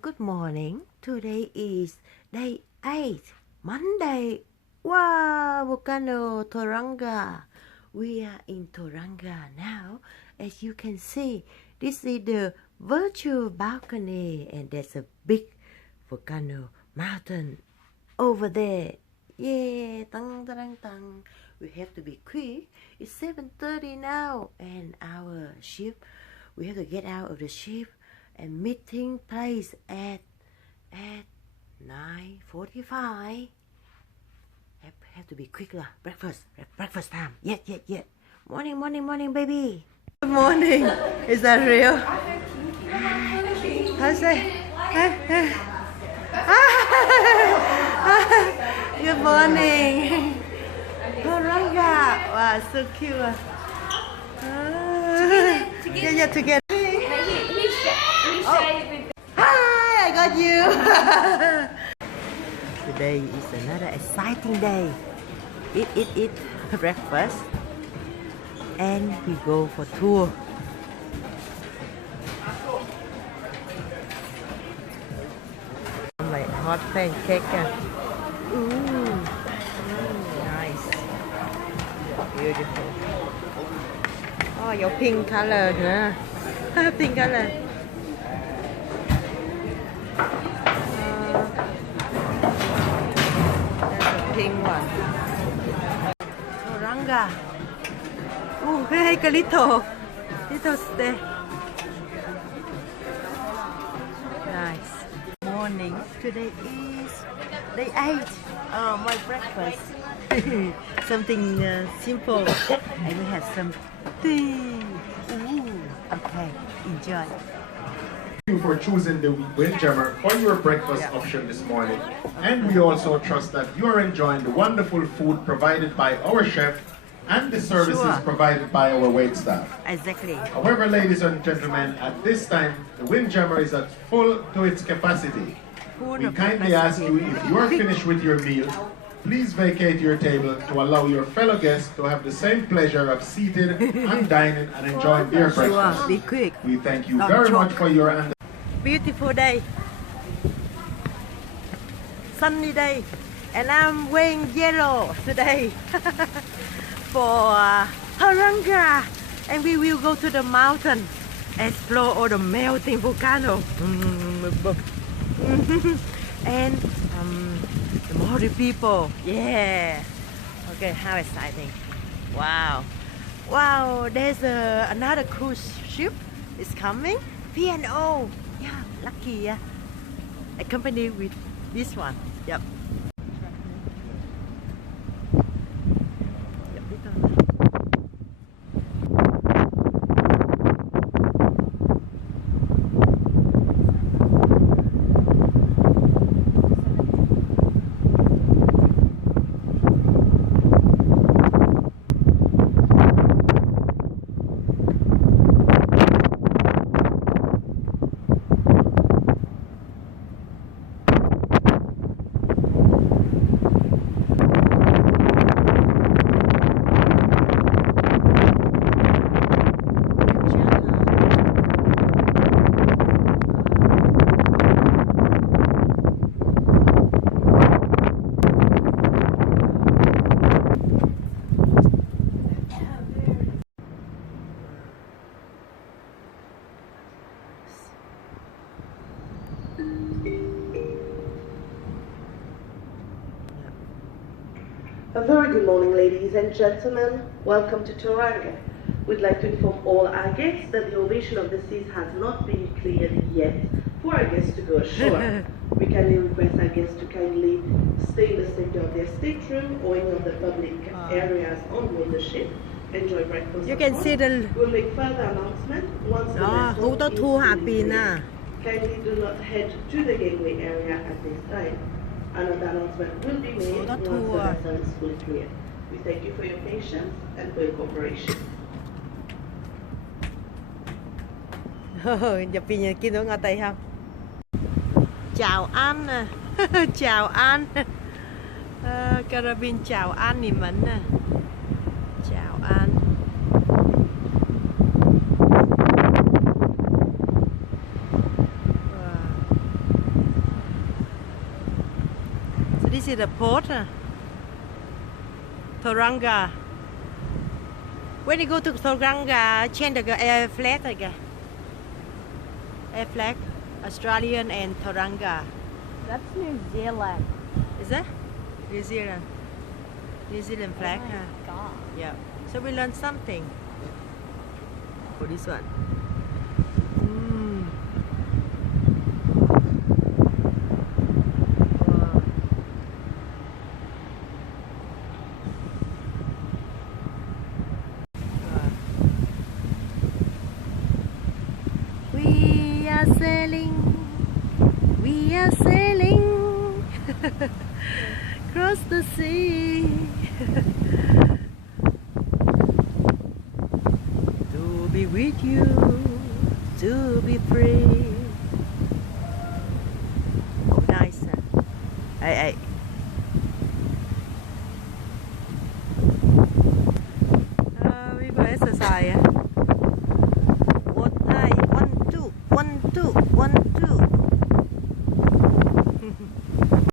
Good morning. Today is day 8, Monday. Wow, Volcano Tauranga. We are in Tauranga now. As you can see, this is the virtual balcony, and there's a big volcano mountain over there. Yeah, tang tang tang. We have to be quick. It's 7:30 now, and our ship. We have to get out of the ship. And meeting place at 9:45. Have to be quick lah. Breakfast time. Yeah. Morning, baby. Good morning. Is that real? I say. Good morning. Tauranga. Wow, so cute. Yeah, together. Hi, I got you. Today is another exciting day. Eat breakfast, and we go for tour. Like hot pancake. Ooh, nice, beautiful. Oh, your pink color, huh? Pink color. Pink one. Tauranga. Oh, hey, little stay. Nice. Morning. Today is day 8. Oh, my breakfast. Something simple. And we have some tea. Ooh. Okay, enjoy. Thank you for choosing the Windjammer for your breakfast option this morning. And we also trust that you are enjoying the wonderful food provided by our chef and the services provided by our wait staff. Exactly. However, ladies and gentlemen, at this time, the Windjammer is at full to its capacity. We kindly ask you, if you are finished with your meal, please vacate your table to allow your fellow guests to have the same pleasure of seated and dining and enjoying their breakfast. Be quick. We thank you very much for your understanding. Beautiful day, sunny day, and I'm wearing yellow today for Tauranga, and we will go to the mountain, explore all the melting volcano, and the Maori people. Yeah. Okay, how exciting! Wow. There's another cruise ship is coming. P&O. Yeah, lucky, yeah. Accompanied with this one. Yep. A very good morning, ladies and gentlemen. Welcome to Tauranga. We'd like to inform all our guests that the Ovation of the Seas has not been cleared yet for our guests to go ashore. We kindly request our guests to kindly stay in the safety of their stateroom or any of the public areas on board the ship. Enjoy breakfast. You can see the. We'll make further announcement once the vessel is fully cleared. Kindly do not head to the gateway area at this time. Another announcement will be made once the vessel is fully cleared. We thank you for your patience and for your cooperation. Nhập viện nhà kia nữa ngồi tay không? Chào anh nè. Chào anh. Carabin chào anh thì mình nè. Chào anh. Wow. this is the port, Tauranga. When you go to Tauranga, change the air flag again. Air flag, Australian and Tauranga. That's New Zealand. Is that? New Zealand. New Zealand flag. Oh my God. Yeah. So we learned something for this one. We are sailing across the sea to be with you, to be free. Oh, nice. Hey. We go exercise. One, two.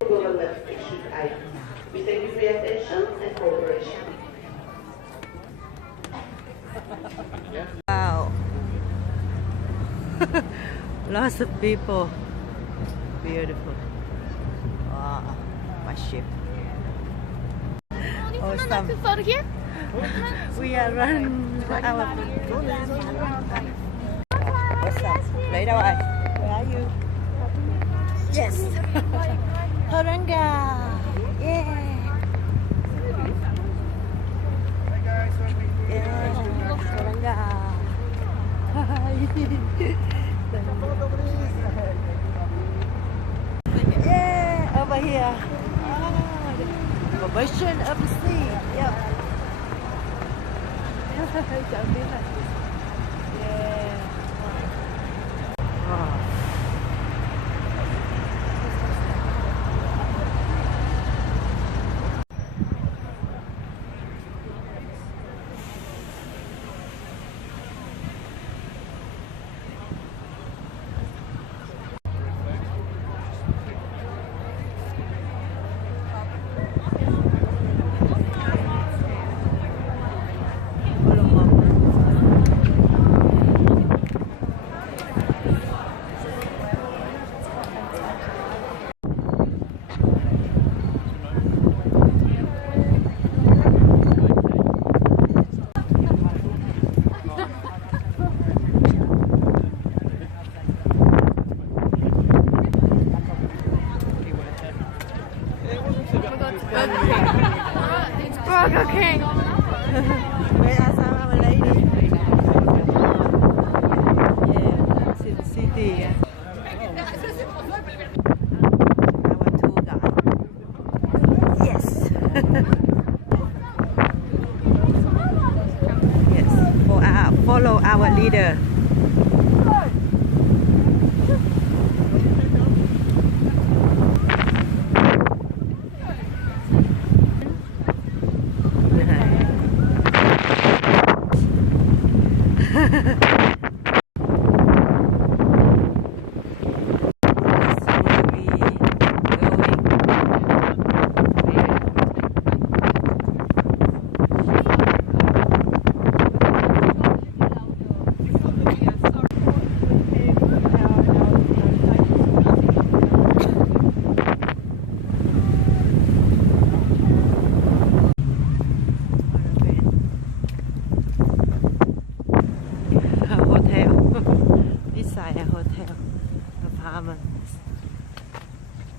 Government issued items. We thank you for your attention and cooperation. Wow. Lots of people. Beautiful. Wow. My ship. Oh, some. Photo here? We are running our. What's up? Lấy đâu ai? Where are you? Yes. Tauranga. Yeah. Yeah. Tauranga. Yeah. Over here. Ovation of the sea. Yep. Yeah. It's Burger King. Where are some of our ladies? Yeah, it's in the city. Yeah. Our tour guide. Yes. Yes. Follow our leader.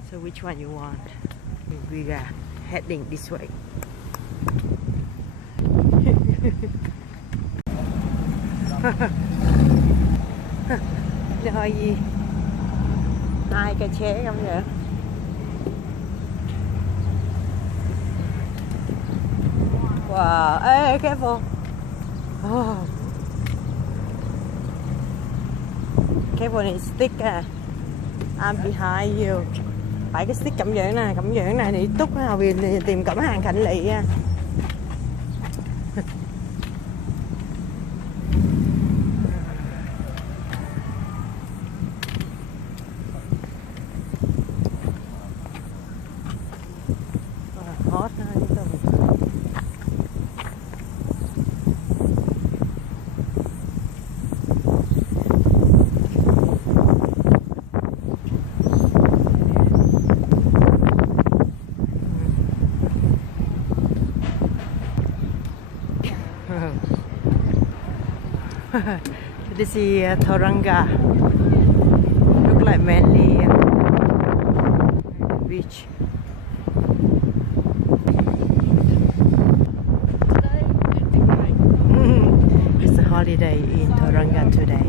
So which one you want? We are heading this way. Rồi gì? Hai cái chế không vậy? Wow, ê, careful. Oh. Careful, it's stick à. I'm behind you. Phải cái stick cẩm dưỡng này thì túc nào vì tìm cẩm hàng Khạnh Lị nha. hot นะนี่ต้อง This is Tauranga. Look like mainly beach. It's a holiday in Tauranga today.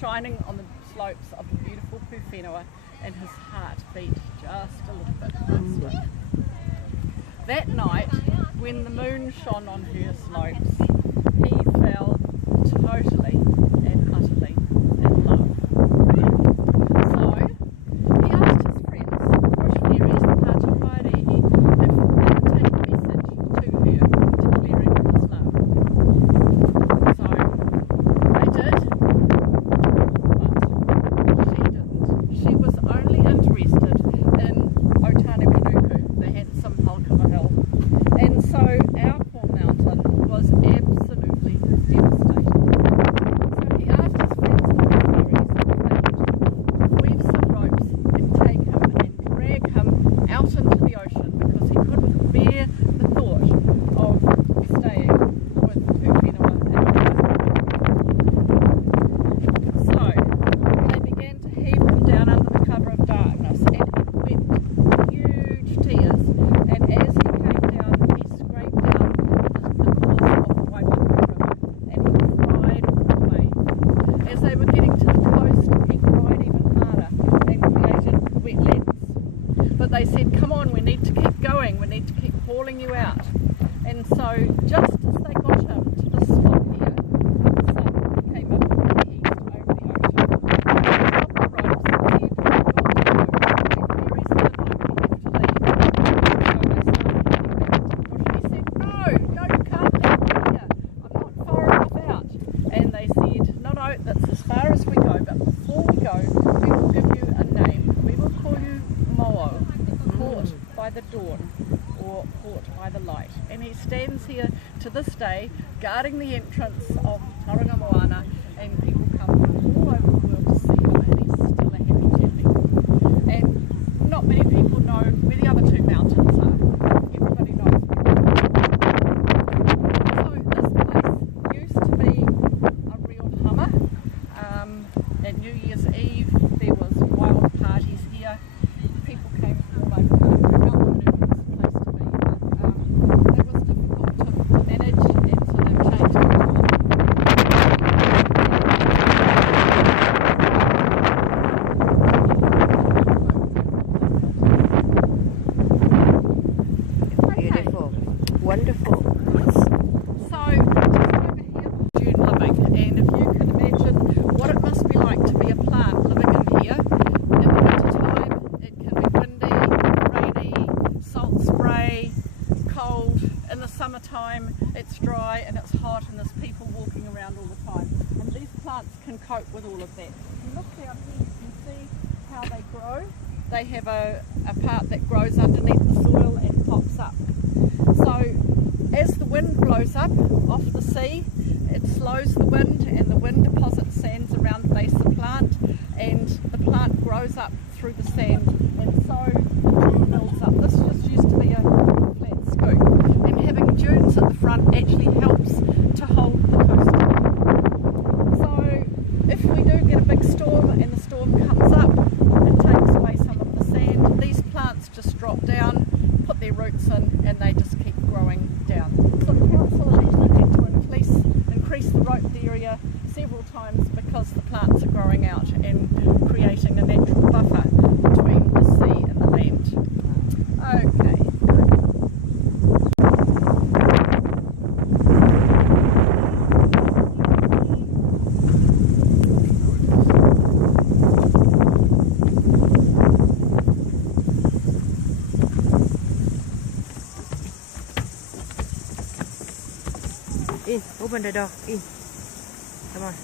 Shining on the slopes of the beautiful Pūwhenua, and his heart beat just a little bit faster. That night, when the moon shone on her slopes, he fell totally and utterly in love. So, he asked his friends, bush fairies, the Pātū-Wairehi, if they would take a message to her, declaring his love. So, they did. She was only interested in Otani Wanuku, the handsome Halkama Hill. And so our poor mountain was absolutely devastated. So he asked his friends the fairies if they would weave some ropes and take him and drag him out into the ocean, because he couldn't bear the thought of staying with Pūwhenua and So they began to heave him down under the cover of darkness, and he wept huge tears, and as he came down he scraped down the course of the Waipahu River, and he cried all the way. As they were getting to the coast, he cried even harder and created wetlands. But they said, come on, we need to keep going, we need to keep hauling you out. And so just as they got him to the spot here, the sun came up from the east over the ocean. That's as far as we go, but before we go, we will give you a name. We will call you Mauao, port by the dawn, or port by the light. And he stands here to this day, guarding the entrance of Tauranga Moana, and people come from all over the world to see him, and he's still a happy chappy. And not many people know where the other two mountains are. Everybody knows. So this place used to be a real hummer. At New Year's Eve there was wild parties here. People came from all over the country. Melbourne was a place to be, but it was difficult to manage, and so they've changed it to it's dry and it's hot and there's people walking around all the time. And these plants can cope with all of that. If you look down here, you can see how they grow. They have a part that grows underneath the soil and pops up. So as the wind blows up off the sea, it slows the wind and the wind deposits sands around the base of the plant, and the plant grows up through the sand, and so the dune builds up. This just used to be a flat scoop, and having dunes at the front actually helps to hold the coast together. So if we do get a big storm and the storm comes up and takes away some of the sand, these plants just drop down, put their roots in, and they just keep growing down. So the council have actually had to increase the roped area several times because the plants are growing out and creating a natural buffer between the sea and the land. Okay. In, open the door, in. Come on.